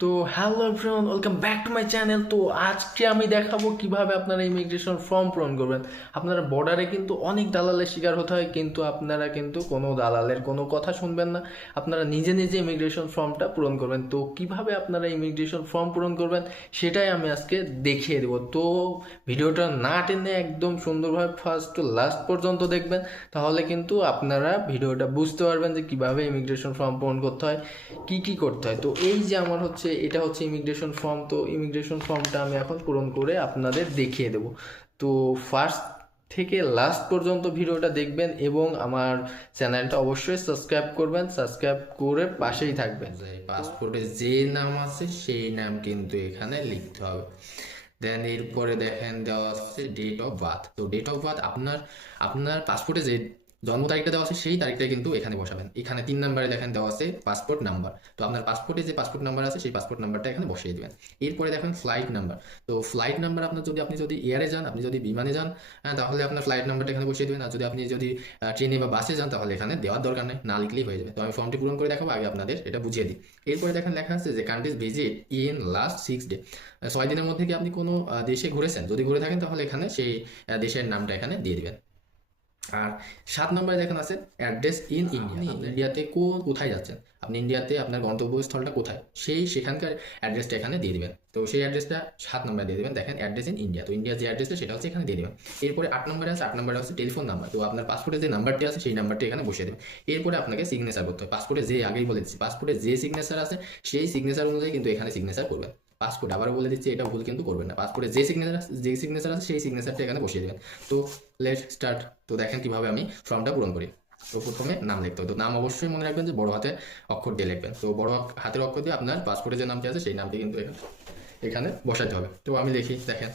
তো hello everyone, welcome back to my channel. তো আজকে আমি দেখাবো কিভাবে আপনারা ইমিগ্রেশন ফর্ম পূরণ করবেন। আপনারা বর্ডারে কিন্তু অনেক দালালের শিকার হতে হয়, কিন্তু আপনারা কিন্তু কোনো দালালের কোনো কথা শুনবেন না। আপনারা নিজে নিজে ইমিগ্রেশন ফর্মটা পূরণ করবেন। তো কিভাবে আপনারা ইমিগ্রেশন ফর্ম পূরণ করবেন সেটাই আমি আজকে দেখিয়ে দেবো। তো ভিডিওটা না টেনে একদম সুন্দরভাবে ফার্স্ট টু লাস্ট পর্যন্ত দেখবেন, তাহলে কিন্তু আপনারা ভিডিওটা বুঝতে পারবেন যে কিভাবে ইমিগ্রেশন ফর্ম পূরণ করতে হয়, কি কি করতে হয়। তো এই যে আমার হচ্ছে এটা হচ্ছে ইমিগ্রেশন ফর্ম। তো ইমিগ্রেশন ফর্মটা আমি এখন পূরণ করে আপনাদের দেখিয়ে দেব। তো ফার্স্ট থেকে লাস্ট পর্যন্ত ভিডিওটা দেখবেন এবং আমার চ্যানেলটা অবশ্যই সাবস্ক্রাইব করবেন, সাবস্ক্রাইব করে পাশেই থাকবেন। পাসপোর্টে যে নাম আছে সেই নাম কিন্তু এখানে লিখতে হবে। দেন এরপরে দেখেন দেওয়া আছে ডেট অফ বার্থ। তো ডেট অফ বার্থ আপনার আপনার পাসপোর্টে যে জন্ম তারিখটা দেওয়া আছে সেই তারিখটা কিন্তু এখানে বসাবেন। এখানে 3 নম্বরে দেখেন দেওয়া আছে পাসপোর্ট নাম্বার। তো আপনার পাসপোর্টে যে পাসপোর্ট নাম্বার আছে সেই পাসপোর্ট নাম্বারটা এখানে বসিয়ে দেবেন। এরপরে দেখেন ফ্লাইট নাম্বার। তো ফ্লাইট নাম্বার আপনার আপনি যদি এয়ারে যান, আপনি যদি বিমানে যান, তাহলে আপনার ফ্লাইট নাম্বারটা এখানে বসিয়ে দেবেন। আর আপনি যদি ট্রেনে বা বাসে যান তাহলে এখানে দেওয়ার দরকার নেই, না লিখলেই হয়ে যাবে। তো আমি ফর্মটি পূরণ করে দেখাবো, আগে আপনাদের এটা বুঝিয়ে দিই। এরপরে দেখেন লেখা আছে যে countries visit in last 6 day. 6 দিনের মধ্যে কি আপনি কোনো দেশে ঘুরেছেন? যদি ঘুরে থাকেন তাহলে এখানে সেই দেশের নামটা এখানে দিয়ে দিবেন। আর 7 নম্বরে দেখেন আছে অ্যাড্রেস ইন ইন্ডিয়া। আপনি ইন্ডিয়াতে কোথায় যাচ্ছেন, আপনি ইন্ডিয়াতে আপনার গন্তব্যস্থলটা কোথায়, সেখানকার অ্যাড্রেসটা এখানে দিয়ে দিবেন। তো সেই অ্যাড্রেসটা 7 নম্বরে দিয়ে দেবেন। দেখেন অ্যাড্রেস ইন ইন্ডিয়া, তো ইন্ডিয়ার যে অ্যাড্রেসটা সেটা হচ্ছে এখানে দিয়ে দেবেন। এরপরে 8 নম্বরে আছে, 8 নম্বরে হচ্ছে টেলিফোন নাম্বার। তো আপনার পাসপোর্টে যে নাম্বারটি আছে সেই নাম্বারটি এখানে বসিয়ে দেবেন। এরপরে আপনাকে সিগনেচার করতে হবে। পাসপোর্টে যে আগেই বলে দিচ্ছি, পাসপোর্টে যে সিগনেচার আছে সেই সিগনেচার অনুযায়ী কিন্তু এখানে সিগনেচার করবেন। পাসপোর্ট আবারও বলে দিচ্ছি, এটা ভুল কিন্তু করবেন না। পাসপোর্টে যে সিগনেচার আছে সেই সিগনেচারটা এখানে বসিয়ে দেবেন। তো লেট স্টার্ট। তো দেখেন কিভাবে আমি ফর্মটা পূরণ করি। তো প্রথমে নাম লিখতে হবে। তো নাম অবশ্যই মনে রাখবেন যে বড় হাতে অক্ষর দিয়ে লিখবেন। তো বড় হাতের অক্ষর দিয়ে আপনার পাসপোর্টে যে নামটি আছে সেই নামটি কিন্তু এখানে বসাতে হবে। তো আমি লিখি, দেখেন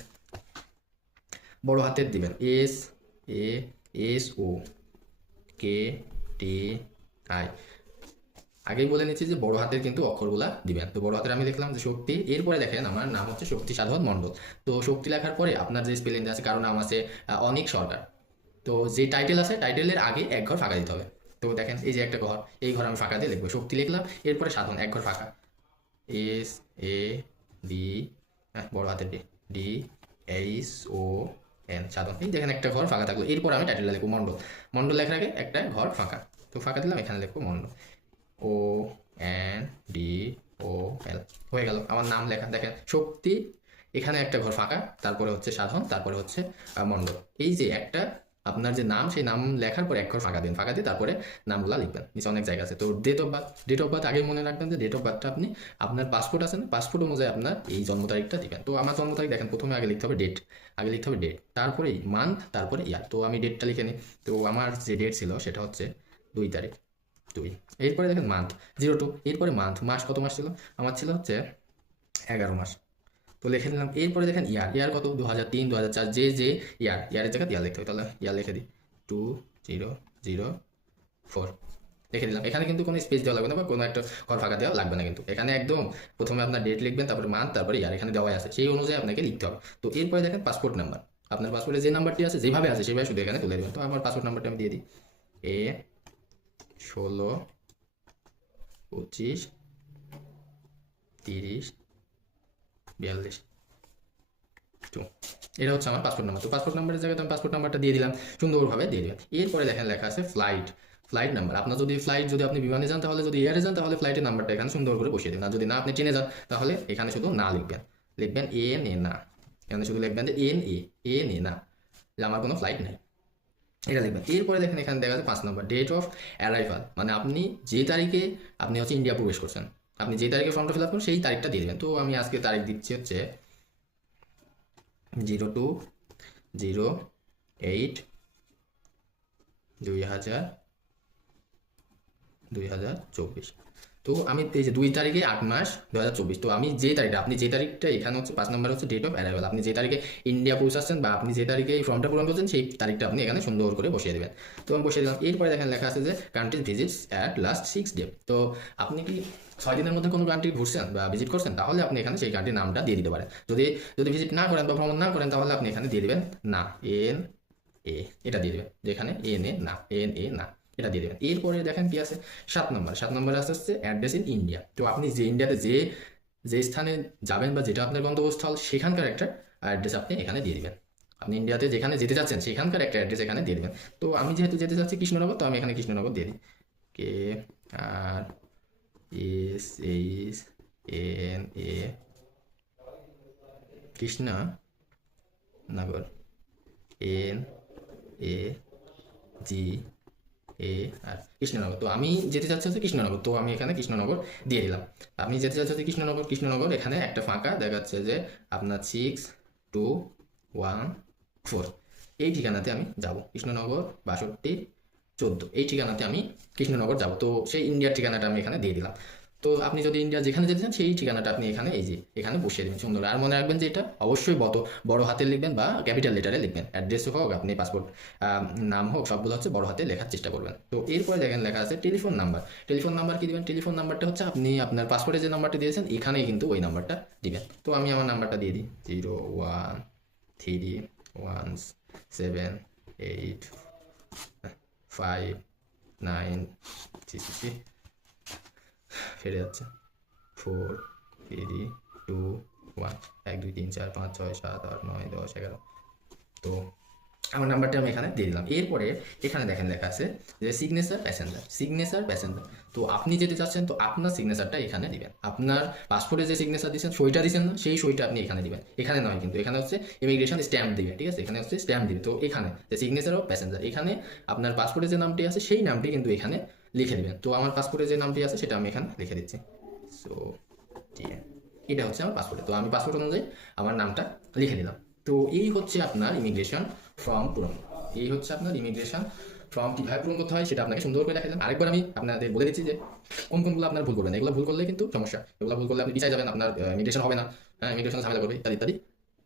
বড় হাতের দিবেন SASO KTI। আগেই বলে নিচ্ছি যে বড় হাতের কিন্তু অক্ষরগুলা দিবেন। তো বড় হাতের আমি লিখলাম যে শক্তি। এরপরে দেখেন আমার নাম হচ্ছে শক্তি সাধন মণ্ডল। তো শক্তি লেখার পরে আপনার যে স্পেলিং আছে, কারো নাম আছে অনিক সরকার। তো যে টাইটেল আছে টাইটেলের আগে এক ঘর ফাঁকা দিতে হবে। তো দেখেন এই যে একটা ঘর, এই ঘর আমি ফাঁকা দিয়ে লিখবো, শক্তি লিখলাম। এরপরে সাধন এক ঘর ফাঁকা, SAD, বড় হাতের DHON, সাধন। এই দেখেন একটা ঘর ফাঁকা থাকলো। এরপর আমি টাইটেলটা লিখবো মণ্ডল। মণ্ডল লেখার আগে একটা ঘর ফাঁকা, তো ফাঁকা দিলাম, এখানে লিখবো মণ্ডল, ONDOL। হয়ে গেল আমার নাম লেখা। দেখেন শক্তি, এখানে একটা ঘর ফাঁকা, তারপরে হচ্ছে সাধন, তারপরে হচ্ছে মণ্ডল। এই যে একটা আপনার যে নাম, সেই নাম লেখার পরে এক ঘর ফাঁকা দিন, ফাঁকা দিয়ে তারপরে নামগুলো লিখবেন। নিচে অনেক জায়গা আছে। তো ডেট অফ বার্থ আগে মনে রাখবেন যে ডেট অফ বার্থটা আপনি আপনার পাসপোর্ট আছে না, পাসপোর্ট অনুযায়ী আপনার এই জন্ম তারিখটা দিবেন। তো আমার জন্ম তারিখ দেখেন, প্রথমে আগে লিখতে হবে ডেট, আগে লিখতে হবে ডেট, তারপরে মান্থ, তারপরে ইয়ার। তো আমি ডেটটা লিখে নিই। তো আমার যে ডেট ছিল সেটা হচ্ছে 2 তারিখ 2। এরপরে দেখেন মান্থ 02। এরপরে মাস কত মাস ছিল, আমার ছিল হচ্ছে 11 মাস। তো লিখে নিলাম। এরপরে দেখেন ইয়ার, কত, 2003 2004, যে ইয়ারের জায়গায় ইয়ার লিখতে হবে। তাহলে ইয়ার লিখে দিই 2004 লিখে দিলাম। এখানে কিন্তু কোনো স্পেস দেওয়া লাগবে না বা কোনো একটা ঘর ফাঁকা দেওয়া লাগবে না, কিন্তু এখানে একদম প্রথমে আপনার ডেট লিখবেন, তারপরে মান্থ, তারপরে ইয়ার, এখানে দেওয়াই আছে, সেই অনুযায়ী আপনাকে লিখতে হবে। তো এরপরে দেখেন পাসপোর্ট নাম্বার। আপনার পাসপোর্টে যে নাম্বারটি আছে যেভাবে আছে সেভাবে শুধু এখানে তুলে দেবেন। তো আমার পাসপোর্ট নাম্বারটা আমি দিয়ে দিই, A16 25 30 42। তো এটা হচ্ছে আমার পাসপোর্ট নাম্বার। তো পাসপোর্ট নাম্বারের জায়গায় আমি পাসপোর্ট নাম্বারটা দিয়ে দিলাম, সুন্দরভাবে দিয়ে দিবেন। এরপরে দেখেন লেখা আছে ফ্লাইট নাম্বার। আপনার যদি আপনি বিমানে যান, তাহলে যদি এয়ারে যান তাহলে ফ্লাইটের নাম্বারটা এখানে সুন্দর করে বসিয়ে দিন। আর যদি না আপনি ট্রেনে যান তাহলে এখানে শুধু না লিখবেন ANA, না, এখানে শুধু লিখবেন যে NA না, যে আমার কোনো ফ্লাইট নেই, এটা লিখবেন। এরপরে দেখেন এখানে দেখা যাচ্ছে 5 নম্বর ডেট অফ অ্যারাইভাল, মানে আপনি যে তারিখে আপনি হচ্ছে ইন্ডিয়া প্রবেশ করছেন, আপনি যে তারিখে ফর্মটা ফিল আপ করেন সেই তারিখটা দিয়ে দেবেন। তো আমি আজকে তারিখ দিচ্ছি হচ্ছে 02/08/2024। তো আমি এই যে 2 তারিখে 8 মাস 2024। তো আমি যে তারিখটা, আপনি যে তারিখটা, এখানে হচ্ছে 5 নম্বর হচ্ছে ডেট অফ অ্যারাইভাল, আপনি যে তারিখে ইন্ডিয়া পৌঁছাচ্ছেন বা আপনি যে তারিখে এই ফর্মটা পূরণ করছেন সেই তারিখটা আপনি এখানে সুন্দর করে বসিয়ে দেবেন। তো আমি বসিয়ে দিলাম। এরপরে দেখেন লেখা আছে যে countries visits at last 6 day. তো আপনি কি 6 দিনের মধ্যে কোনো কান্ট্রি ঘুরছেন বা ভিজিট করছেন, তাহলে আপনি এখানে সেই কান্ট্রির নামটা দিয়ে দিতে পারেন। যদি যদি ভিজিট না করেন বা ভ্রমণ না করেন তাহলে আপনি এখানে দিয়ে দেবেন না, NA, এটা দিয়ে দেবেন। যেখানে NA না, এটা দিয়ে দেবেন। এরপরে দেখেন কি আছে, 7 নম্বর আছে হচ্ছে অ্যাড্রেস ইন ইন্ডিয়া। তো আপনি যে ইন্ডিয়াতে যে যে স্থানে যাবেন বা যেটা আপনার গন্তব্যস্থল সেখানকার একটা অ্যাড্রেস আপনি এখানে দিয়ে দিবেন। আপনি ইন্ডিয়াতে যেখানে যেতে চাচ্ছেন সেখানকার একটা অ্যাড্রেস এখানে দিয়ে দিবেন। তো আমি যেহেতু যেতে চাচ্ছি কৃষ্ণনগর, তো আমি এখানে কৃষ্ণনগর দিয়ে দিই। KRSHNA Krishnanagar NAGAR Krishnanagar. তো আমি যেতে চাচ্ছি হচ্ছে কৃষ্ণনগর, তো আমি এখানে কৃষ্ণনগর দিয়ে দিলাম। আমি যেতে চাচ্ছি হচ্ছে কৃষ্ণনগর এখানে একটা ফাঁকা দেখাচ্ছে যে আপনার 6214 এই ঠিকানাতে আমি যাব। কৃষ্ণনগর 6214 এই ঠিকানাতে আমি কৃষ্ণনগর যাব। তো সেই ইন্ডিয়ার ঠিকানাটা আমি এখানে দিয়ে দিলাম। তো আপনি যদি ইন্ডিয়া যেখানে যেতে চান সেই ঠিকানাটা আপনি এখানে এই যে এখানে বসিয়ে দেবেন সুন্দর। আর মনে রাখবেন যে এটা অবশ্যই বড় হাতে লিখবেন বা ক্যাপিটাল লেটারে লিখবেন। অ্যাড্রেস হোক, আপনি পাসপোর্ট নাম হোক, সবগুলো হচ্ছে বড় হাতে লেখার চেষ্টা করবেন। তো এরপরে দেখেন লেখা আছে টেলিফোন নাম্বার। টেলিফোন নাম্বার কি দিবেন? টেলিফোন নাম্বারটা হচ্ছে আপনি আপনার পাসপোর্টে যে নাম্বারটা দিয়েছেন এখানেই কিন্তু ওই নাম্বারটা দিবেন। তো আমি আমার নাম্বারটা দিয়ে দিই 0131785 ফেরে যাচ্ছে 4 3 2 1 1 2 3 4 5 6 7 8 9 10 11। তো আমার নাম্বারটা আমি এখানে দিয়ে দিলাম। এরপরে এখানে দেখেন লেখা আছে যে সিগনেচার প্যাসেঞ্জার। তো আপনি যেতে চাচ্ছেন, তো আপনার সিগনেচারটা এখানে দিবেন। আপনার পাসপোর্টে যে সিগনেচার দিচ্ছেন, সইটা দিচ্ছেন না, সেই সইটা আপনি এখানে দিবেন। এখানে নয় কিন্তু, এখানে হচ্ছে ইমিগ্রেশন স্ট্যাম্প দিবে, ঠিক আছে? এখানে হচ্ছে স্ট্যাম্প দিবে। তো এখানে যে সিগনেচার অফ প্যাসেঞ্জার, এখানে আপনার পাসপোর্টে যে নামটি আছে সেই নামটি কিন্তু এখানে লিখে দিবেন। তো আমার পাসপোর্টে যে নামটি আছে সেটা আমি এখানে লিখে দিচ্ছি। সো এটা হচ্ছে আমার পাসপোর্টে। তো আমি পাসপোর্ট অনুযায়ী আমার নামটা লিখে দিলাম। তো এই হচ্ছে আপনার ইমিগ্রেশন ফর্ম পূরণ। এই হচ্ছে আপনার ইমিগ্রেশন ফর্ম কীভাবে পূরণ করতে হয় সেটা আপনাকে সুন্দর করে দেখালাম। আরেকবার আমি আপনাদের বলে দিচ্ছি যে কোনগুলো আপনার ভুল করবেন। এগুলো ভুল করলে কিন্তু সমস্যা, এগুলো ভুল করলে আপনি পিছিয়ে যাবেন, আপনার ইমিগ্রেশন হবে না, ইমিগ্রেশন ঝামেলা করবে, ইত্যাদি ইত্যাদি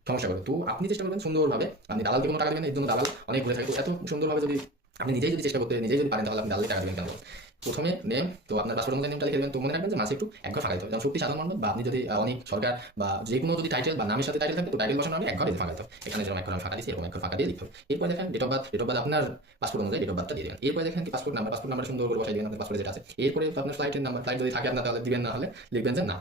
সমস্যা করবে। তো আপনি চেষ্টা করবেন সুন্দরভাবে, আপনি দালালকে কোনো টাকা দেবেন, এর জন্য দালাল অনেক বলে থাকে। তো এত সুন্দরভাবে যদি আপনি নিজেই যদি চেষ্টা করতে, নিজেই যদি পারেন, তাহলে আপনি দালালকে টাকা দেবেন কেন? প্রথমে নেম, তো আপনার পাসপোর্ট অনুযায়ী নেমটা লিখে দেবেন। তো মনে রাখবেন যে মাঝে একটু এক ঘর ফাঁকা দিতে হবে। যেমন শক্তি সাধারণ মানব, বা আপনি যদি অনেক সরকার বা যে কোনো যদি টাইটেল বা নামের সাথে টাইটেল থাকে, তো টাইটেল বসানো হবে এক ঘর ফাঁকা দিতে হবে। এখানে যেরকম এক ঘর আমি ফাঁকা দিচ্ছি, এরকম এক ঘর ফাঁকা দিয়ে লিখতে হবে। এরপর দেখেন ডেট অফ বার্থ আপনার পাসপোর্ট অনুযায়ী ডেট অফ বার্থটা দিয়ে দেবেন। এরপরে দেখেন কি পাসপোর্ট নাম্বার সুন্দর করে বসাই দিবেন আপনার পাসপোর্টে যেটা আছে। এরপরে আপনার ফ্লাইটের নাম্বার, ফ্লাইট যদি থাকে আপনার তাহলে দিবেন, না হলে লিখবেন যে না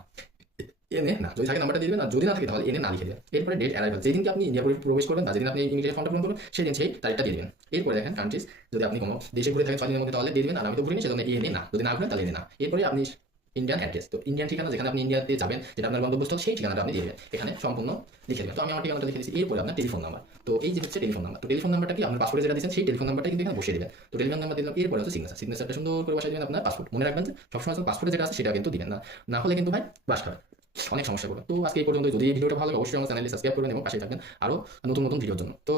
এনে না, যদি থাকে নাম্বারটা দিয়ে দেবেন, আর যদি না থাকে তাহলে এনে না লিখে দেবেন। এরপরে ডেট অ্যারাইভাল, যেদিনকে আপনি ইন্ডিয়া প্রবেশ করবেন বা যেদিন আপনি ইমিগ্রেশন ফর্মটা পূরণ করবেন সেদিন সেই তারিখটা দিয়ে দেবেন। এরপরে দেখেন কান্ট্রিজ, যদি আপনি কোনো দেশে ঘুরে থাকেন 6 দিনের মধ্যে তাহলে দিয়ে দেবেন, আর আমি তো ঘুরিনি সেজন্য এনে না, যদি না ঘুরেন তাহলে এনে না। এরপরে আপনি ইন্ডিয়ান অ্যাড্রেস, তো ইন্ডিয়ান ঠিকানা যেখানে আপনি ইন্ডিয়াতে যাবেন, যেটা আপনার গন্তব্যস্থল, সেই ঠিকানাটা আপনি দিয়ে দেবেন। এখানে সম্পূর্ণ লিখে দেবেন। তো আমি আমার ঠিকানাটা লিখে দিচ্ছি। এরপরে আপনার টেলিফোন নাম্বার, তো এই যে হচ্ছে টেলিফোন নাম্বার। তো টেলিফোন নাম্বারটা কি আপনার পাসপোর্টে যেটা দিচ্ছেন সেই টেলিফোন নাম্বারটা কিন্তু এখানে বসিয়ে দেবেন। তো টেলিফোন নাম্বার দিলাম। এরপরে হচ্ছে সিগনেচারটা সুন্দর করে বসিয়ে দেবেন আপনার পাসপোর্ট। মনে রাখবেন যে সবসময় পাসপোর্টে যেটা আছে সেটা কিন্তু দিবেন না, না হলে কিন্তু ভাই বাস খাবে, অনেক সমস্যা করবে। তো আজকে এই পর্যন্ত। যদি এই ভিডিওটা ভালো লাগে অবশ্যই আমার চ্যানেলটি সাবস্ক্রাইব করবেন এবং পাশে থাকবেন আরও নতুন নতুন ভিডিওর জন্য। তো